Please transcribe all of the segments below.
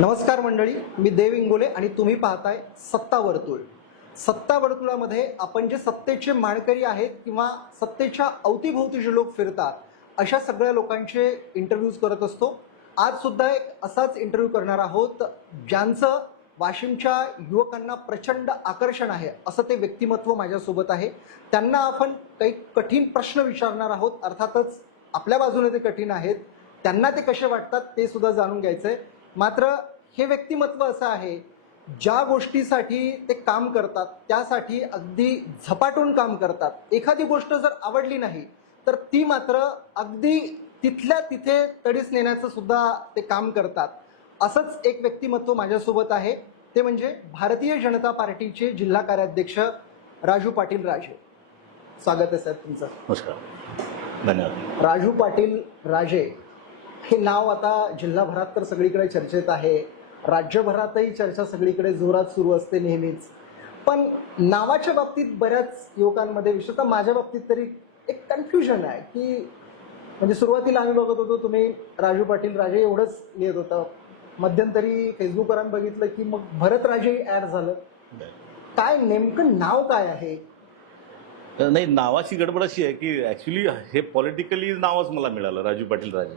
नमस्कार मंडळी मी देव इंगोले आणि तुम्ही पाहताय सत्ता वर्तुळ. सत्ता वर्तुळामध्ये आपण जे सत्तेचे माणकरी आहेत किंवा सत्तेच्या अवतीभोवती जे लोक फिरतात अशा सगळ्या लोकांचे इंटरव्ह्यूज करत असतो. आज सुद्धा एक असाच इंटरव्ह्यू करणार आहोत ज्यांचं वाशिमच्या युवकांना प्रचंड आकर्षण आहे असं ते व्यक्तिमत्व माझ्यासोबत आहे. त्यांना आपण काही कठीण प्रश्न विचारणार आहोत अर्थातच आपल्या बाजूने ते कठीण आहेत. त्यांना ते कसे वाटतात ते सुद्धा जाणून घ्यायचं आहे मात्र हे व्यक्तिमत्व असं आहे ज्या गोष्टीसाठी ते काम करतात त्यासाठी अगदी झपाटून काम करतात. एखादी गोष्ट जर आवडली नाही तर ती मात्र अगदी तिथल्या तिथे तडीस नेण्याचं सुद्धा ते काम करतात. असंच एक व्यक्तिमत्व माझ्यासोबत आहे ते म्हणजे भारतीय जनता पार्टीचे जिल्हा कार्याध्यक्ष राजू पाटील राजे. स्वागत आहे साहेब तुमचं. नमस्कार. धन्यवाद. राजू पाटील राजे हे नाव आता जिल्हाभरात तर सगळीकडे चर्चेत आहे. राज्यभरातही चर्चा सगळीकडे जोरात सुरू असते नेहमीच. पण नावाच्या बाबतीत बऱ्याच युवकांमध्ये विशेषतः माझ्या बाबतीत तरी एक कन्फ्युजन आहे की म्हणजे सुरुवातीला आम्ही बघत होतो तुम्ही राजू पाटील राजे एवढंच लिहित होता. मध्यंतरी फेसबुकवर आम्ही बघितलं की मग भरत राजे ऍड झालं काय नेमकं नाव काय आहे? नाही नावाची गडबड अशी आहे की ऍक्च्युली हे पॉलिटिकली नावच मला मिळालं राजू पाटील हो. राजे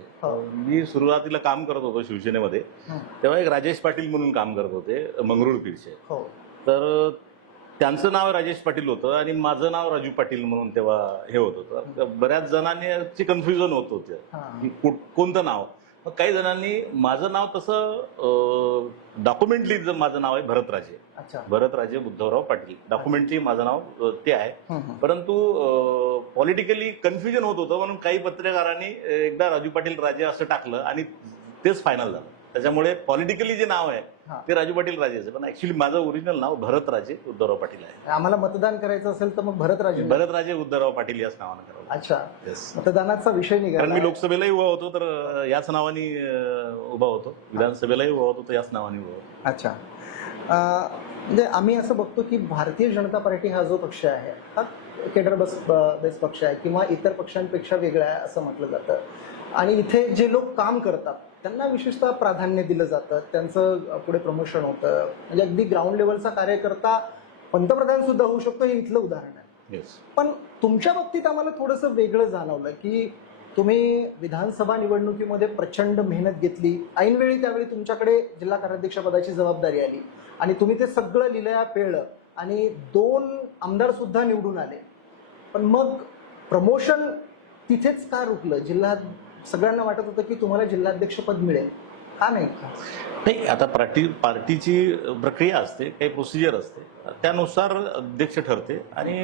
मी सुरुवातीला काम करत होतो शिवसेनेमध्ये. हं. तेव्हा एक राजेश पाटील म्हणून काम करत होते मंगरूळ पीरचे. हो. तर त्यांचं नाव राजेश पाटील होतं आणि माझं नाव राजू पाटील म्हणून तेव्हा हे होत होतं. बऱ्याच जणांनी कन्फ्युजन होत होतं. हां. कोणतं नाव? मग काही जणांनी माझं नाव तसं डॉक्युमेंटली माझं नाव आहे भरतराजे. अच्छा. भरतराजे बुद्धवराव पाटील. डॉक्युमेंटली माझं नाव ते आहे. परंतु पॉलिटिकली कन्फ्युजन होत होतं म्हणून काही पत्रकारांनी एकदा राजू पाटील राजे असं टाकलं आणि तेच फायनल झालं. त्याच्यामुळे पॉलिटिकली जे नाव आहे हा. ते राजू पाटील राजेचं पण ऍक्च्युली माझं ओरिजिनल नाव भरत राजे उद्धवराव पाटील आहे. आम्हाला मतदान करायचं असेल तर मग भरत राजे. भरत राजे उद्धवराव पाटील याच नावानं करावं अच्छा. मतदानाचा विषय कारण निघाला मी लोकसभेलाही उभा होतो तर याच नावाने उभा होतो. विधानसभेलाही उभा होतो तर याच नावाने उभा होतो. अच्छा. म्हणजे आम्ही असं बघतो की भारतीय जनता पार्टी हा जो पक्ष आहे हा केडर बस बेस पक्ष आहे किंवा इतर पक्षांपेक्षा वेगळा आहे असं म्हटलं जातं. आणि इथे जे लोक काम करतात त्यांना विशेषतः प्राधान्य दिलं जातं त्यांचं पुढे प्रमोशन होतं. म्हणजे अगदी ग्राउंड लेवलचा कार्यकर्ता पंतप्रधान सुद्धा होऊ शकतो हे इथलं उदाहरण आहे. येस पण तुमच्या बाबतीत आम्हाला थोडंसं वेगळं जाणवलं की तुम्ही विधानसभा निवडणुकीमध्ये प्रचंड मेहनत घेतली. ऐनवेळी त्यावेळी तुमच्याकडे जिल्हा कार्याध्यक्ष पदाची जबाबदारी आली आणि तुम्ही ते सगळं लिलया पेळलं आणि दोन आमदार सुद्धा निवडून आले. पण मग प्रमोशन तिथेच का रुकलं? जिल्हा सगळ्यांना वाटत होतं की तुम्हाला जिल्हाध्यक्षपद मिळेल. का नाही? नाही आता पार्टी पार्टीची प्रक्रिया असते काही प्रोसिजर असते. त्यानुसार अध्यक्ष ठरते आणि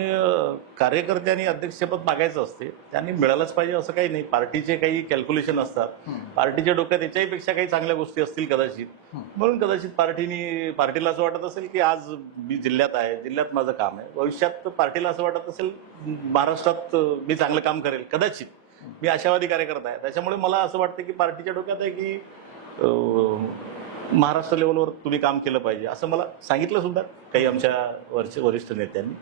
कार्यकर्त्यांनी अध्यक्षपद मागायचं असते. त्यांनी मिळालंच पाहिजे असं काही नाही. पार्टीचे काही कॅल्क्युलेशन असतात. पार्टीच्या डोक्यात याच्याहीपेक्षा काही चांगल्या गोष्टी असतील कदाचित. म्हणून कदाचित पार्टीनी पार्टीला असं वाटत असेल की आज मी जिल्ह्यात आहे जिल्ह्यात माझं काम आहे. भविष्यात पार्टीला असं वाटत असेल महाराष्ट्रात मी चांगलं काम करेल. कदाचित. मी आशावादी कार्यकर्ता आहे. त्याच्यामुळे मला असं वाटतं की पार्टीच्या डोक्यात आहे की महाराष्ट्र लेवलवर तुम्ही काम केलं पाहिजे. असं मला सांगितलं सुद्धा काही आमच्या वरचे वरिष्ठ नेत्यांनी.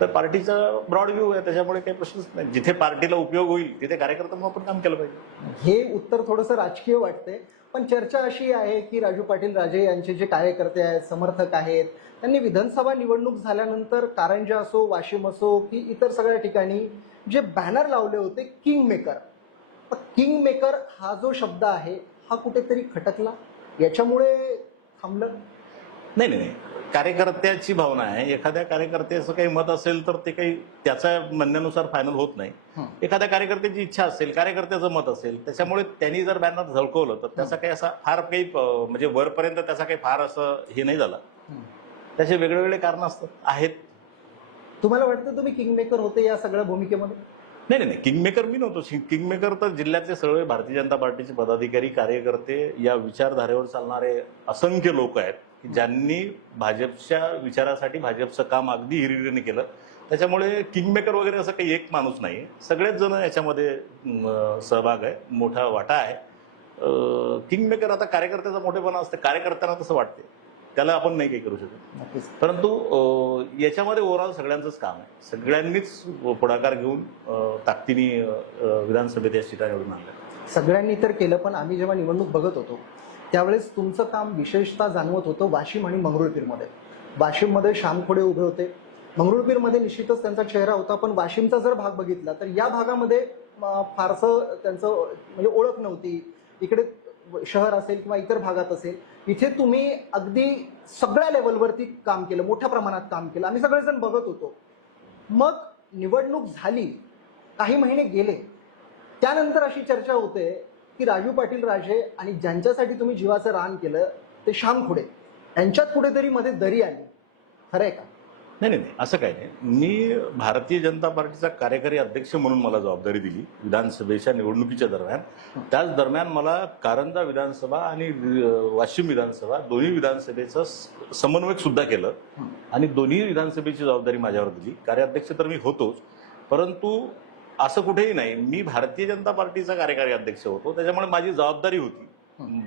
तर पार्टीचा ब्रॉड व्ह्यू आहे त्याच्यामुळे काही प्रश्नच नाही. जिथे पार्टीला उपयोग होईल तिथे कार्यकर्त्यांना आपण काम केलं पाहिजे. हे उत्तर थोडंसं राजकीय वाटते पण चर्चा अशी आहे की राजू पाटील राजे यांचे जे कार्यकर्ते आहेत समर्थक आहेत त्यांनी विधानसभा निवडणूक झाल्यानंतर कारंजा असो वाशिम असो की इतर सगळ्या ठिकाणी जे बॅनर लावले होते किंग मेकर किंग मेकर हा जो शब्द आहे हा कुठेतरी खटकला? याच्यामुळे थांबलं? नाही नाही नाही. कार्यकर्त्याची भावना आहे. एखाद्या कार्यकर्त्याचं काही मत असेल तर ते काही त्याच्या म्हणण्यानुसार फायनल होत नाही. एखाद्या कार्यकर्त्याची इच्छा असेल कार्यकर्त्याचं मत असेल त्याच्यामुळे त्यांनी जर बॅनर झळकवलं तर त्याचा काही असा फार काही म्हणजे वरपर्यंत त्याचा काही फार असं हे नाही झालं. त्याचे वेगवेगळे कारण असतात आहेत. तुम्हाला वाटतं तुम्ही किंग मेकर होते या सगळ्या भूमिकेमध्ये? नाही नाही नाही. किंगमेकर मी नव्हतो. किंगमेकर तर जिल्ह्यातले सगळे भारतीय जनता पार्टीचे पदाधिकारी कार्यकर्ते या विचारधारेवर चालणारे असंख्य लोक आहेत की ज्यांनी भाजपच्या विचारासाठी भाजपचं काम अगदी हिरिरीने केलं. त्याच्यामुळे किंगमेकर वगैरे असं काही एक माणूस नाही सगळेच जण याच्यामध्ये अं, सहभाग आहे. मोठा वाटा आहे. किंगमेकर आता कार्यकर्त्याचा मोठेपणा असते. कार्यकर्त्यांना तसं वाटते. त्याला आपण नाही काही करू शकत. परंतु याच्यामध्ये ओव्हरऑल सगळ्यांचंच काम आहे. सगळ्यांनीच पुढाकार घेऊन ताकदीने विधानसभेत या सीटा निवडून आणल्या. सगळ्यांनी तर केलं पण आम्ही जेव्हा निवडणूक बघत होतो त्यावेळेस तुमचं काम विशेषतः जाणवत होतं वाशिम आणि मंगरुळपीरमध्ये. वाशिममध्ये श्यामखोडे उभे होते. मंगरुळपीरमध्ये निश्चितच त्यांचा चेहरा होता पण वाशिमचा जर भाग बघितला तर या भागामध्ये फारसं त्यांचं म्हणजे ओळख नव्हती. इकडे शहर असेल किंवा इतर भागात असेल इथे तुम्ही अगदी सगळ्या लेवलवरती काम केलं मोठ्या प्रमाणात काम केलं. आम्ही सगळेजण बघत होतो. मग निवडणूक झाली काही महिने गेले. त्यानंतर अशी चर्चा होते की राजू पाटील राजे आणि ज्यांच्यासाठी तुम्ही जीवाचं रान केलं ते श्याम खुडे. यांच्यात कुठेतरी मध्ये दरी आली. खरं आहे का? नाही नाही नाही, असं काही नाही. मी भारतीय जनता पार्टीचा कार्यकारी अध्यक्ष म्हणून मला जबाबदारी दिली विधानसभेच्या निवडणुकीच्या दरम्यान. त्याच दरम्यान मला कारंजा विधानसभा आणि वाशिम विधानसभा दोन्ही विधानसभेचं स- समन्वयक सुद्धा केलं. आणि दोन्ही विधानसभेची जबाबदारी माझ्यावर दिली. कार्याध्यक्ष तर मी होतोच. परंतु असं कुठेही नाही. मी भारतीय जनता पार्टीचा कार्यकारी अध्यक्ष होतो. त्याच्यामुळे माझी जबाबदारी होती.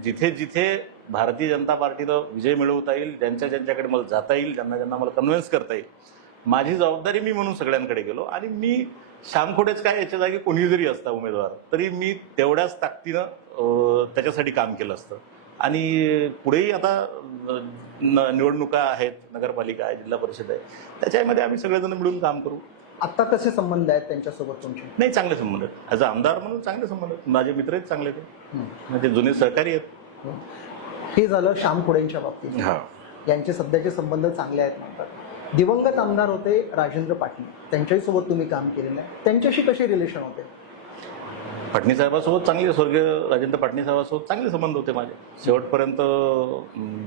जिथे जिथे भारतीय जनता पार्टीला विजय मिळवता येईल ज्यांच्या ज्यांच्याकडे मला जाता येईल ज्यांना ज्यांना मला कन्व्हिन्स करता येईल माझी जबाबदारी मी म्हणून सगळ्यांकडे गेलो. आणि मी श्यामखोडेच काय याच्या जागी कोणी जरी असता उमेदवार तरी मी तेवढ्याच ताकदीनं त्याच्यासाठी काम केलं असतं. आणि पुढेही आता न- निवडणुका आहेत नगरपालिका आहे जिल्हा परिषद आहे त्याच्यामध्ये आम्ही सगळेजण मिळून काम करू. आता कसे संबंध आहेत त्यांच्यासोबत तुमचे? नाही चांगले संबंध आहेत. ॲज अ आमदार म्हणून चांगले संबंध आहेत. माझे मित्र आहेत चांगले ते. म्हणजे जुने सहकारी आहेत. हे. झालं श्याम खुडेंच्या बाबतीत. हा. यांचे सध्याचे संबंध चांगले आहेत म्हणतात. दिवंगत आमदार होते राजेंद्र पाटील. त्यांच्याही सोबत तुम्ही काम केलेलं आहे. त्यांच्याशी कसे रिलेशन होते? पाटणी साहेबासोबत चांगले स्वर्गीय राजेंद्र पाटणी साहेबासोबत चांगले संबंध होते माझे. शेवटपर्यंत अं,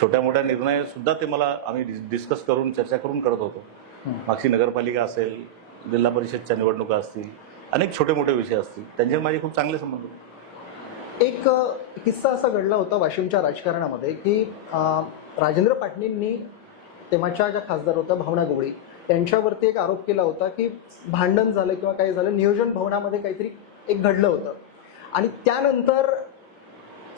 छोट्या मोठ्या निर्णय सुद्धा ते मला आम्ही डिस्कस करून चर्चा करून करत होतो. मागची नगरपालिका असेल जिल्हा परिषदच्या निवडणुका असतील अनेक छोटे मोठे विषय असतील. त्यांचे माझे खूप चांगले संबंध एक किस्सा असा घडला होता वाशिमच्या राजकारणामध्ये की राजेंद्र पाटणींनी तेव्हाच्या ज्या खासदार होत्या भावना गवळी यांच्यावरती एक आरोप केला होता की भांडण झालं किंवा काही झालं नियोजन भवनामध्ये काहीतरी एक घडलं होतं. आणि त्यानंतर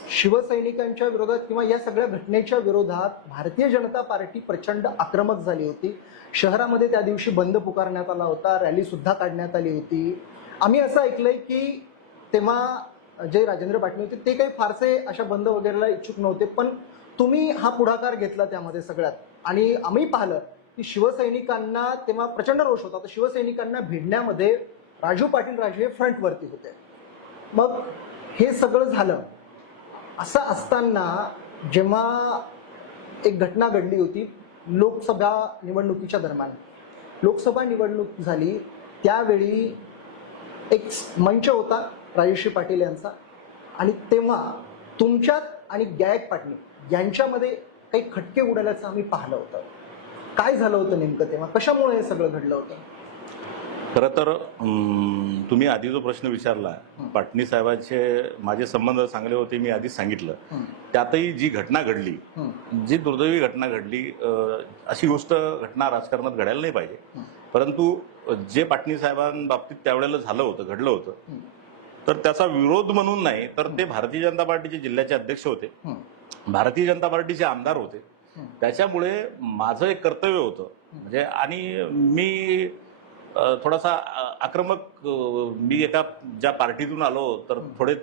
शिवसैनिकांच्या विरोधात किंवा या सगळ्या घटनेच्या विरोधात भारतीय जनता पार्टी प्रचंड आक्रमक झाली होती. शहरामध्ये त्या दिवशी बंद पुकारण्यात आला होता. रॅलीसुद्धा काढण्यात आली होती. आम्ही असं ऐकलंय की तेव्हा जे राजेंद्र पाटील होते ते काही फारसे अशा बंद वगैरेला इच्छुक नव्हते. पण तुम्ही हा पुढाकार घेतला त्यामध्ये सगळ्यात. आणि आम्ही पाहिलं की शिवसैनिकांना तेव्हा प्रचंड रोष होता. तर शिवसैनिकांना भिडण्यामध्ये राजू पाटील राजे हे फ्रंटवरती होते. मग हे सगळं झालं. असं असताना जेव्हा एक घटना घडली होती लोकसभा निवडणुकीच्या दरम्यान. लोकसभा निवडणूक झाली त्यावेळी एक मंच होता राजश्री पाटील यांचा. आणि तेव्हा तुमच्यात आणि गायक पाटील यांच्यामध्ये काही खटके उडाल्याचं आम्ही पाहिलं होतं. काय झालं होतं नेमकं तेव्हा? कशामुळे हे सगळं घडलं होतं? खरं तर तुम्ही आधी जो प्रश्न विचारला पाटणी साहेबांचे माझे संबंध चांगले होते मी आधीच सांगितलं. त्यातही जी घटना घडली जी दुर्दैवी घटना घडली अशी गोष्ट घटना राजकारणात घडायला नाही पाहिजे. परंतु जे पाटणी साहेबांबाबतीत त्यावेळेला झालं होतं घडलं होतं तर त्याचा विरोध म्हणून नाही तर ते भारतीय जनता पार्टीचे जिल्ह्याचे अध्यक्ष होते. भारतीय जनता पार्टीचे आमदार होते. त्याच्यामुळे माझं एक कर्तव्य होतं. म्हणजे आणि मी थोडासा आक्रमक मी एका ज्या पार्टीतून आलो तर थोडे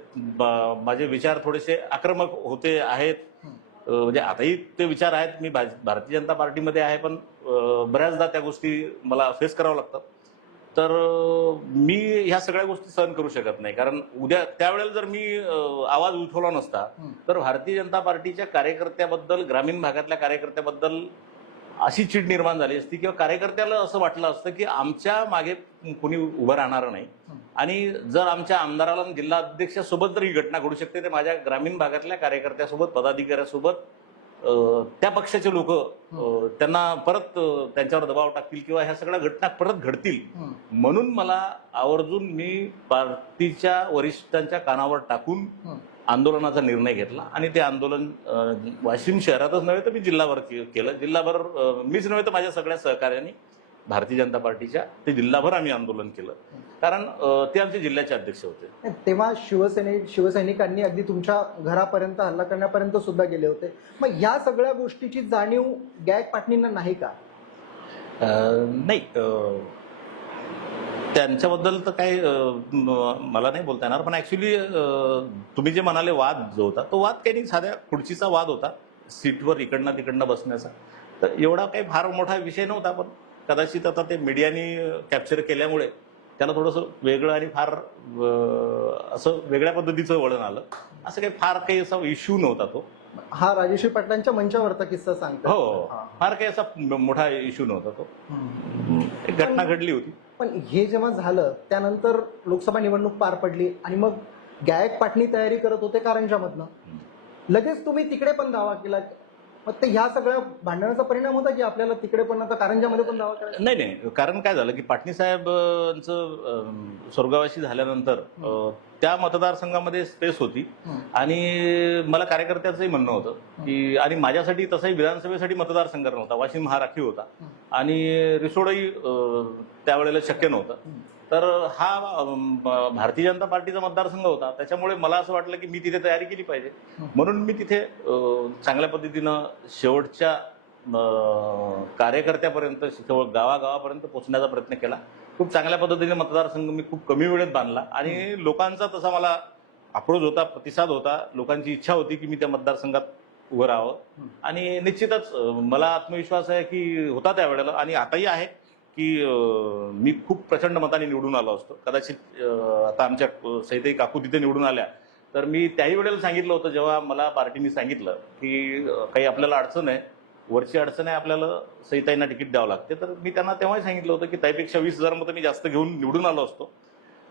माझे विचार थोडेसे आक्रमक होते आहेत. म्हणजे आताही ते विचार आहेत. मी भारतीय जनता पार्टीमध्ये आहे पण बऱ्याचदा त्या गोष्टी मला फेस कराव्या लागतात. तर मी ह्या सगळ्या गोष्टी सहन करू शकत नाही. कारण उद्या त्यावेळेला जर मी आवाज उठवला नसता तर भारतीय जनता पार्टीच्या कार्यकर्त्याबद्दल ग्रामीण भागातल्या कार्यकर्त्याबद्दल अशी चीड निर्माण झाली असती किंवा कार्यकर्त्याला असं वाटलं असतं की आमच्या मागे कोणी उभं राहणार नाही. आणि जर आमच्या आमदाराला जिल्हा अध्यक्षासोबत जर ही घटना घडू शकते तर माझ्या ग्रामीण भागातल्या कार्यकर्त्यासोबत पदाधिकाऱ्यासोबत त्या पक्षाचे लोक त्यांना परत त्यांच्यावर दबाव टाकतील किंवा ह्या सगळ्या घटना परत घडतील. म्हणून मला आवर्जून मी पार्टीच्या वरिष्ठांच्या कानावर टाकून आंदोलनाचा निर्णय घेतला आणि ते आंदोलन वाशिम शहरातच नव्हे तर मी जिल्हाभर केलं. जिल्हाभर मीच नव्हे तर माझ्या सगळ्या सहकार्यांनी भारतीय जनता पार्टीच्या ते जिल्हाभर आम्ही आंदोलन केलं. कारण ते आमचे जिल्ह्याचे अध्यक्ष होते. तेव्हा शिवसेने शिवसैनिकांनी अगदी तुमच्या घरापर्यंत हल्ला करण्यापर्यंत सुद्धा गेले होते. मग या सगळ्या गोष्टीची जाणीव गायक पाटणींना नाही का? नाही. त्यांच्याबद्दल तर काही मला नाही बोलता येणार पण ऍक्च्युली तुम्ही जे म्हणाले वाद जो होता तो वाद काही नाही साध्या खुर्चीचा वाद होता सीटवर इकडनं तिकडनं बसण्याचा. तर एवढा काही फार मोठा विषय नव्हता पण कदाचित आता ते मीडियानी कॅप्चर केल्यामुळे त्याला थोडंसं वेगळं आणि फार असं वेगळ्या पद्धतीचं वळण आलं. असं काही फार काही असा इश्यू नव्हता तो. हा राजेश्री पाटलांच्या मंचावरचा किस्सा सांगतो हो फार काही असा मोठा इश्यू नव्हता तो. एक घटना घडली होती. पण हे जेव्हा झालं त्यानंतर लोकसभा निवडणूक पार पडली आणि मग गायक पाटणी तयारी करत होते कारंजामधनं. लगेच तुम्ही तिकडे पण दावा केला मग ते ह्या सगळ्या भांडणाचा परिणाम होता की आपल्याला तिकडे पण आता कारंजामध्ये पण दावा करायचा नाही नाही. कारण काय झालं की पाटणी साहेबांचं अं, स्वर्गवासी झाल्यानंतर त्या मतदारसंघामध्ये स्पेस होती. आणि मला कार्यकर्त्याचंही म्हणणं होतं की आणि माझ्यासाठी तसंही विधानसभेसाठी मतदारसंघ नव्हता. वाशिम हा राखीव होता. आणि रिसोडही त्यावेळेला शक्य नव्हतं. तर हा भारतीय जनता पार्टीचा मतदारसंघ होता. त्याच्यामुळे मला असं वाटलं की मी तिथे तयारी केली पाहिजे. म्हणून मी तिथे चांगल्या पद्धतीनं शेवटच्या कार्यकर्त्यापर्यंत गावागावापर्यंत पोहोचण्याचा प्रयत्न केला. खूप चांगल्या पद्धतीने मतदारसंघ मी खूप कमी वेळेत बांधला. आणि लोकांचा तसा मला अप्रोच होता प्रतिसाद होता. लोकांची इच्छा होती की मी त्या मतदारसंघात उभं राहावं. आणि निश्चितच मला आत्मविश्वास आहे की होता त्यावेळेला. आणि आताही आहे. की मी खूप प्रचंड मताने निवडून आलो असतो. कदाचित आता आमच्या सहितही काकू तिथे निवडून आल्या. तर मी त्याही वेळेला सांगितलं होतं जेव्हा मला पार्टीने सांगितलं की काही आपल्याला अडचण आहे वरची अडचण आहे आपल्याला सहिताईंना तिकीट द्यावं लागते. तर मी त्यांना तेव्हाही सांगितलं होतं की त्यापेक्षा वीस हजार मतं मी जास्त घेऊन निवडून आलो असतो.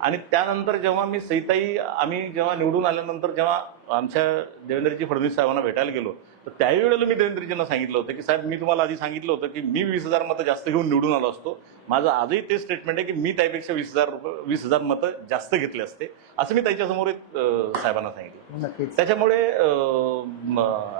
आणि त्यानंतर जेव्हा मी सईताई आम्ही जेव्हा निवडून आल्यानंतर जेव्हा आमच्या देवेंद्रजी फडणवीस साहेबांना भेटायला गेलो तर त्याही वेळेला मी देवेंद्रजींना सांगितलं होतं की साहेब मी तुम्हाला आधी सांगितलं होतं की मी वीस हजार मतं जास्त घेऊन निवडून आलो असतो. माझं आजही ते स्टेटमेंट आहे की मी त्यापेक्षा वीस हजार रुपये वीस हजार मतं जास्त घेतले असते. असं मी त्यांच्यासमोर साहेबांना सांगितलं. नक्कीच. त्याच्यामुळे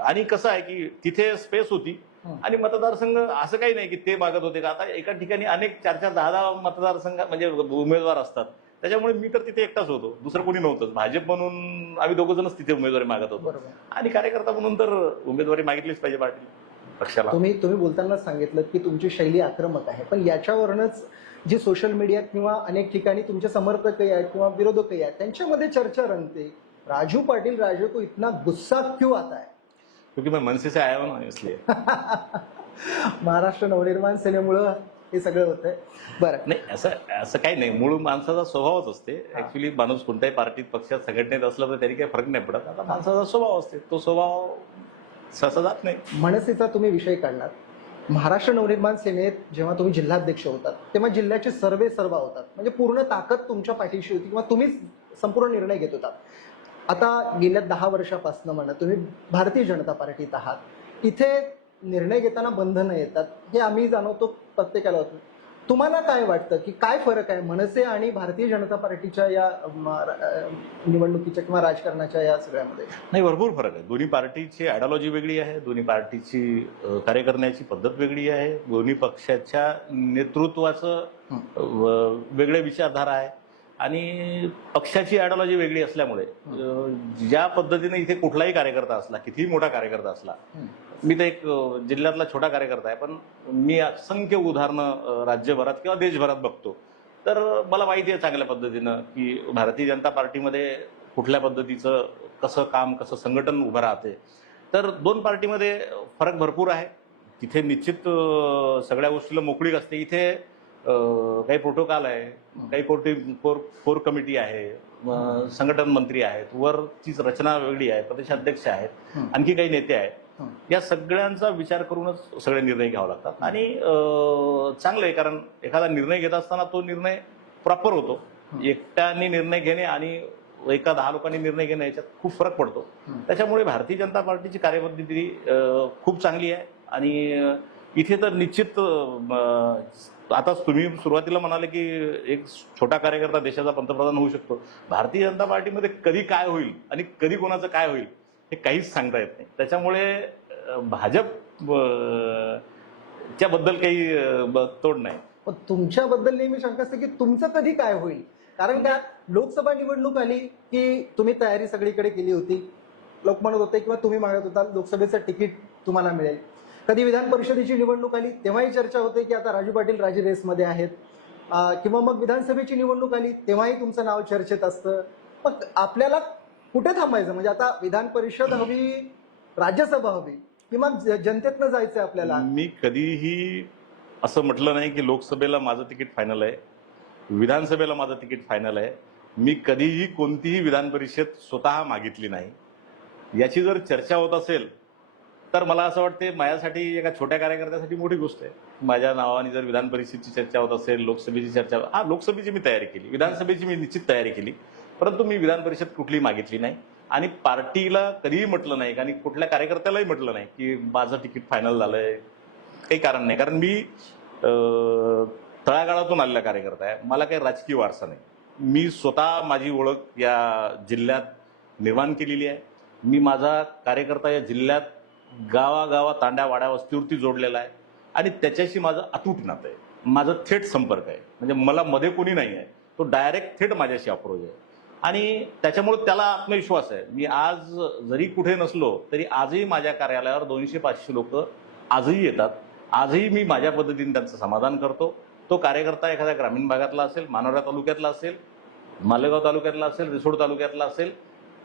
आणि कसं आहे की तिथे स्पेस होती. हं. आणि मतदारसंघ असं काही नाही की ते मागत होते का? आता एका ठिकाणी अनेक चार चार दहा दहा मतदारसंघ म्हणजे उमेदवार असतात. त्याच्यामुळे मी तर तिथे एकटाच होतो. दुसरं कोणी नव्हतंच. भाजप म्हणून आम्ही दोघं जणच तिथे उमेदवारी मागत होतो. आणि कार्यकर्ता म्हणून तर उमेदवारी मागितलीच पाहिजे पाटील पक्षाला. तुम्ही तुम्ही बोलताना सांगितलं की तुमची शैली आक्रमक आहे. पण याच्यावरूनच जी सोशल मीडिया किंवा अनेक ठिकाणी तुमचे समर्थकही आहेत किंवा विरोधकही आहेत त्यांच्यामध्ये चर्चा रंगते. राजू पाटील राजे को इतना गुस्सा क्यों आता है? क्योंकि मैं मनसे से आया हूं ना इसलिए. महाराष्ट्र नवनिर्माण सेनेमुळं हे सगळं होतंय. बरं. नाही असं असं काही नाही. मूळ माणसाचा स्वभावच असते. ऍक्च्युली माणूस कोणत्याही पार्टीत पक्षात संघटनेत असला तर तरी काही फरक नाही पडत. आता माणसाचा स्वभाव असते. तो स्वभाव सहसा जात नाही. मनसेचा तुम्ही विषय काढलात. महाराष्ट्र नवनिर्माण सेनेत जेव्हा तुम्ही जिल्हाध्यक्ष होतात तेव्हा जिल्ह्याचे सर्वे सर्व होतात. म्हणजे पूर्ण ताकद तुमच्या पाठीशी होती किंवा तुम्हीच संपूर्ण निर्णय घेत होतात. आता गेल्या दहा वर्षापासून म्हणा तुम्ही भारतीय जनता पार्टीत आहात. इथे निर्णय घेताना बंधनं येतात. हे आम्ही जाणवतो प्रत्येकाला होतं तुम्हाला काय वाटतं की काय फरक आहे मनसे आणि भारतीय जनता पार्टीच्या या निवडणुकीच्या किंवा राजकारणाच्या या सगळ्यामध्ये? नाही भरपूर फरक आहे. दोन्ही पार्टीची आयडिओलॉजी वेगळी आहे दोन्ही पार्टीची कार्य करण्याची पद्धत वेगळी आहे दोन्ही पक्षाच्या नेतृत्वाचं वेगळे विचारधारा आहे आणि पक्षाची आयडिओलॉजी वेगळी असल्यामुळे ज्या पद्धतीने इथे कुठलाही कार्यकर्ता असला कितीही मोठा कार्यकर्ता असला. मी तर एक जिल्ह्यातला छोटा कार्यकर्ता आहे पण मी असंख्य उदाहरणं राज्यभरात किंवा देशभरात बघतो तर मला माहिती आहे चांगल्या पद्धतीनं की भारतीय जनता पार्टीमध्ये कुठल्या पद्धतीचं कसं काम कसं संघटन उभं राहते तर दोन पार्टीमध्ये फरक भरपूर आहे तिथे निश्चित सगळ्या गोष्टीला मोकळीक असते इथे काही प्रोटोकॉल आहे काही कोर्टी कोर कोर कमिटी आहे संघटन मंत्री आहेत वरचीच रचना वेगळी आहे प्रदेशाध्यक्ष आहेत. आणखी काही नेते आहेत. या सगळ्यांचा विचार करूनच सगळे निर्णय घ्यावे लागतात. आणि चांगलं आहे कारण एखादा निर्णय घेत असताना तो निर्णय प्रॉपर होतो. एकट्याने निर्णय घेणे आणि एका दहा लोकांनी निर्णय घेणे याच्यात खूप फरक पडतो. त्याच्यामुळे भारतीय जनता पार्टीची कार्यपद्धती खूप चांगली आहे. आणि इथे तर निश्चित आता तुम्ही सुरुवातीला म्हणाले की एक छोटा कार्यकर्ता देशाचा पंतप्रधान होऊ शकतो. भारतीय जनता पार्टीमध्ये कधी काय होईल आणि कधी कोणाचं काय होईल? हे काहीच सांगता येत नाही. त्याच्यामुळे भाजप अं, काही ब- तोड नाही. पण तुमच्याबद्दल नेहमी शंका असते की तुमचं कधी काय होईल? कारण का लोकसभा निवडणूक आली की तुम्ही तयारी सगळीकडे केली होती. लोक म्हणत होते किंवा तुम्ही मागत होता लोकसभेचं तिकीट तुम्हाला मिळेल. कधी विधान परिषदेची निवडणूक आली तेव्हाही चर्चा होते की आता राजू पाटील राजे रेसमध्ये आहेत. किंवा मग विधानसभेची निवडणूक आली तेव्हाही तुमचं नाव चर्चेत असतं. मग आपल्याला कुठे थांबायचं? म्हणजे आता विधान परिषद हवी राज्यसभा हवी किंवा ज- जनतेतनं जायचंय आपल्याला. मी कधीही असं म्हटलं नाही की लोकसभेला माझं तिकीट फायनल आहे. विधानसभेला माझं तिकीट फायनल आहे. मी कधीही कोणतीही विधान परिषद स्वतः मागितली नाही. याची जर चर्चा होत असेल तर मला असं वाटते माझ्यासाठी एका छोट्या कार्यकर्त्यासाठी मोठी गोष्ट आहे. माझ्या नावाने जर विधान परिषदेची चर्चा होत असेल लोकसभेची चर्चा हा लोकसभेची मी तयारी केली. विधानसभेची मी निश्चित तयारी केली. परंतु मी विधान परिषद कुठलीही मागितली नाही. आणि पार्टीला कधीही म्हटलं नाही आणि कुठल्या कार्यकर्त्यालाही म्हटलं नाही की माझं तिकीट फायनल झालंय. काही कारण नाही. कारण मी तळागाळातून आलेला कार्यकर्ता आहे. मला काही राजकीय वारसा नाही. मी स्वतः माझी ओळख या जिल्ह्यात निर्माण केलेली आहे. मी माझा कार्यकर्ता या जिल्ह्यात गावागावा तांड्या वाड्या वस्तीवरती जोडलेला आहे. आणि त्याच्याशी माझं अतूट नातं आहे. माझं थेट संपर्क आहे. म्हणजे मला मध्ये कोणी नाही आहे. तो डायरेक्ट थेट माझ्याशी अप्रोच आहे. आणि त्याच्यामुळे त्याला आत्मविश्वास आहे. मी आज जरी कुठे नसलो तरी आजही माझ्या कार्यालयावर दोनशे पाचशे लोक आजही येतात. आजही मी माझ्या पद्धतीने त्यांचं समाधान करतो. तो कार्यकर्ता एखाद्या ग्रामीण भागातला असेल मानोरा तालुक्यातला असेल मालेगाव तालुक्यातला असेल रिसोड तालुक्यातला असेल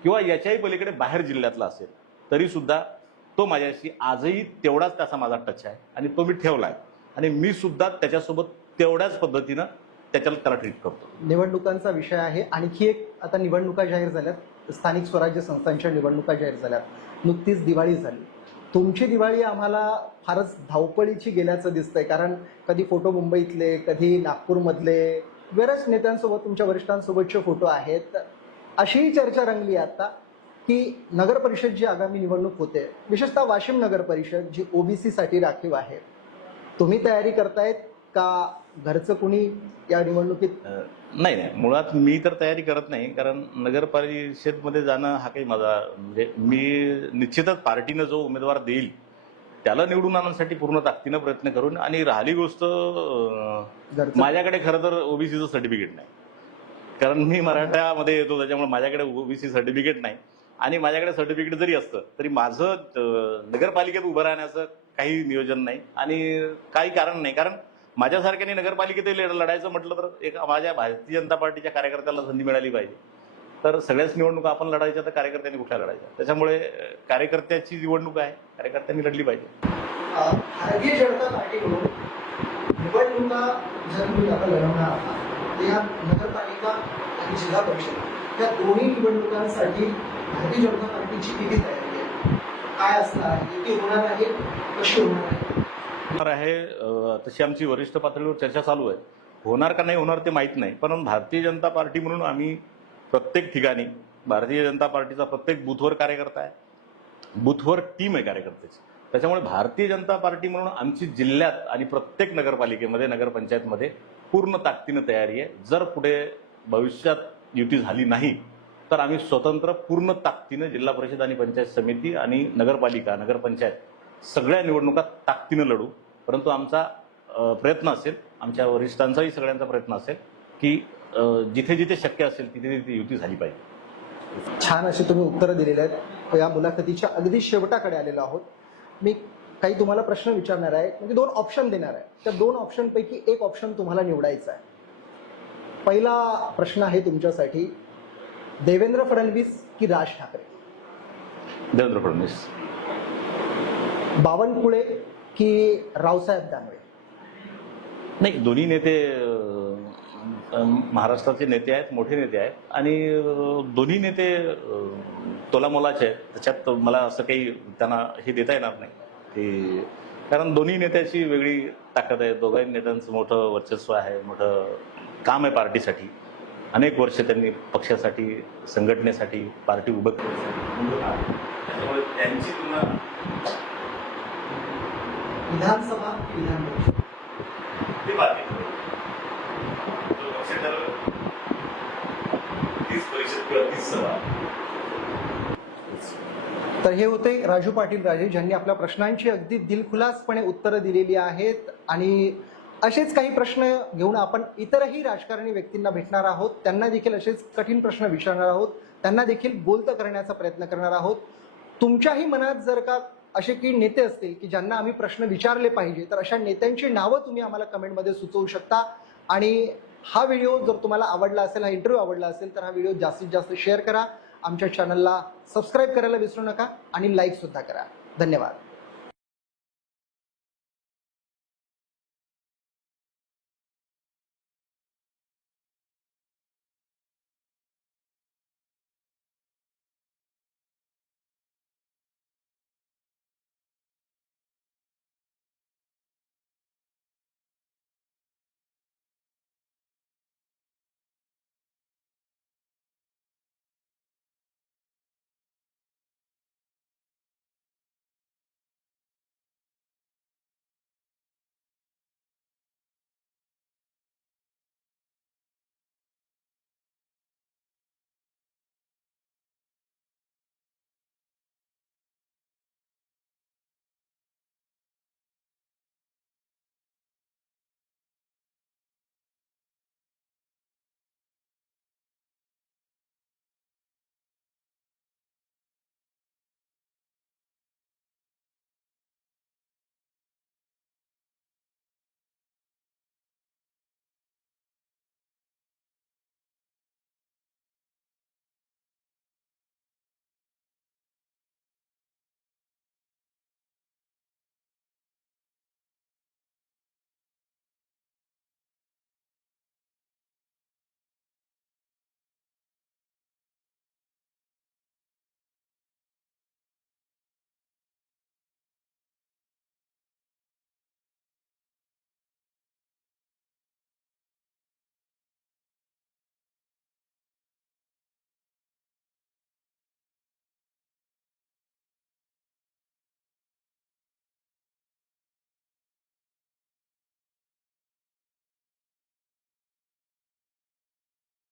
किंवा याच्याही पलीकडे बाहेर जिल्ह्यातला असेल तरी सुद्धा तो माझ्याशी आजही तेवढाच त्याचा माझा टच आहे आणि तो मी ठेवला आहे आणि मी सुद्धा त्याच्यासोबत तेवढ्याच पद्धतीनं त्याच्याला त्याला ट्रीट करतो. निवडणुकांचा विषय आहे. आणखी एक आता निवडणुका जाहीर झाल्यात. स्थानिक स्वराज्य संस्थांच्या निवडणुका जाहीर झाल्यात. नुकतीच दिवाळी झाली. तुमची दिवाळी आम्हाला फारच धावपळीची गेल्याचं दिसतंय. कारण कधी फोटो मुंबईतले कधी नागपूरमधले बऱ्याच नेत्यांसोबत तुमच्या वरिष्ठांसोबतचे फोटो आहेत. अशीही चर्चा रंगली आता की नगर परिषद जी आगामी निवडणूक होते विशेषतः वाशिम नगर परिषद जी ओबीसीसाठी राखीव आहे. तुम्ही तयारी करतायत का घरचं कुणी या निवडणुकीत नाही नाही. मुळात मी तर तयारी करत नाही कारण नगर परिषदमध्ये जाणं हा काही माझा म्हणजे मी निश्चितच पार्टीनं जो उमेदवार देईल त्याला निवडून आणण्यासाठी पूर्ण ताकदीनं प्रयत्न करून आणि राहिली गोष्ट घरचं माझ्याकडे खरं तर ओबीसीचं सर्टिफिकेट नाही. कारण मी मराठ्यामध्ये येतो त्याच्यामुळे माझ्याकडे ओबीसी सर्टिफिकेट नाही. आणि माझ्याकडे सर्टिफिकेट जरी असतं तरी माझं अं, नगरपालिकेत उभं राहण्याचं काही नियोजन नाही आणि काही कारण नाही. कारण माझ्यासारख्याने नगरपालिकेतही लढ- लढायचं म्हटलं तर एक माझ्या भारतीय जनता पार्टीच्या कार्यकर्त्याला संधी मिळाली पाहिजे. तर सगळ्याच निवडणुका आपण लढायच्या तर कार्यकर्त्यांनी कुठल्या लढायच्या? त्याच्यामुळे कार्यकर्त्याची निवडणूक आहे कार्यकर्त्यांनी लढली पाहिजे. भारतीय जनता पार्टीकडून निवडणुका जर तुम्ही आता लढवणार आहात या नगरपालिका आणि जिल्हा परिषद या दोन्ही निवडणुकांसाठी भारतीय जनता पार्टीची किती तयारी आहे? काय असणार? किती होणार आहे? कशी होणार आहे? आहे तशी आमची वरिष्ठ पातळीवर चर्चा चालू आहे. होणार का नाही होणार ते माहीत नाही पण भारतीय जनता पार्टी म्हणून आम्ही प्रत्येक ठिकाणी भारतीय जनता पार्टीचा प्रत्येक बूथवर कार्यकर्ता आहे. बूथवर टीम आहे कार्यकर्त्याची. त्याच्यामुळे भारतीय जनता पार्टी म्हणून आमची जिल्ह्यात आणि प्रत्येक नगरपालिकेमध्ये नगरपंचायतमध्ये पूर्ण ताकदीनं तयारी आहे. जर पुढे भविष्यात युती झाली नाही तर आम्ही स्वतंत्र पूर्ण ताकदीनं जिल्हा परिषद आणि पंचायत समिती आणि नगरपालिका नगरपंचायत सगळ्या निवडणुका ताकदीनं लढू. परंतु आमचा प्रयत्न असेल आमच्या वरिष्ठांचाही सगळ्यांचा प्रयत्न असेल की जिथे जिथे शक्य असेल तिथे तिथे युती झाली पाहिजे. छान अशी तुम्ही उत्तरं दिलेली आहेत. या मुलाखतीच्या अगदी शेवटाकडे आलेलो आहोत. मी काही तुम्हाला प्रश्न विचारणार आहे म्हणजे दोन ऑप्शन देणार आहे. त्या दोन ऑप्शनपैकी एक ऑप्शन तुम्हाला निवडायचा आहे. पहिला प्रश्न आहे तुमच्यासाठी देवेंद्र फडणवीस की राज ठाकरे? देवेंद्र फडणवीस. बावनकुळे की रावसाहेब दानवे? नाही दोन्ही नेते महाराष्ट्राचे नेते आहेत मोठे नेते आहेत. आणि दोन्ही नेते तोलामोलाचे आहेत. त्याच्यात मला असं काही त्यांना हे देता येणार नाही. की कारण दोन्ही नेत्याची वेगळी ताकद आहे. दोघांही नेत्यांचं मोठं वर्चस्व आहे मोठं काम आहे पार्टीसाठी. अनेक वर्ष त्यांनी पक्षासाठी संघटनेसाठी पार्टी उभं केली. त्याच्यामुळे त्यांची तुलना विधानसभा की विधान परिषद तर हे होते राजू पाटील राजे ज्यांनी आपल्या प्रश्नांची अगदी दिलखुलासपणे उत्तरं दिलेली आहेत. आणि असेच काही प्रश्न घेऊन आपण इतरही राजकारणी व्यक्तींना भेटणार आहोत. त्यांना देखील असेच कठीण प्रश्न विचारणार आहोत. त्यांना देखील बोलतं करण्याचा प्रयत्न करणार आहोत. तुमच्याही मनात जर का असे की नेते असतील की ज्यांना आम्ही प्रश्न विचारले पाहिजे तर अशा नेत्यांची नावं तुम्ही आम्हाला कमेंटमध्ये सुचवू शकता. आणि हा व्हिडिओ जर तुम्हाला आवडला असेल हा इंटरव्ह्यू आवडला असेल तर हा व्हिडिओ जास्तीत जास्त शेअर करा. आमच्या चॅनलला सबस्क्राईब करायला विसरू नका आणि लाईकसुद्धा करा. धन्यवाद.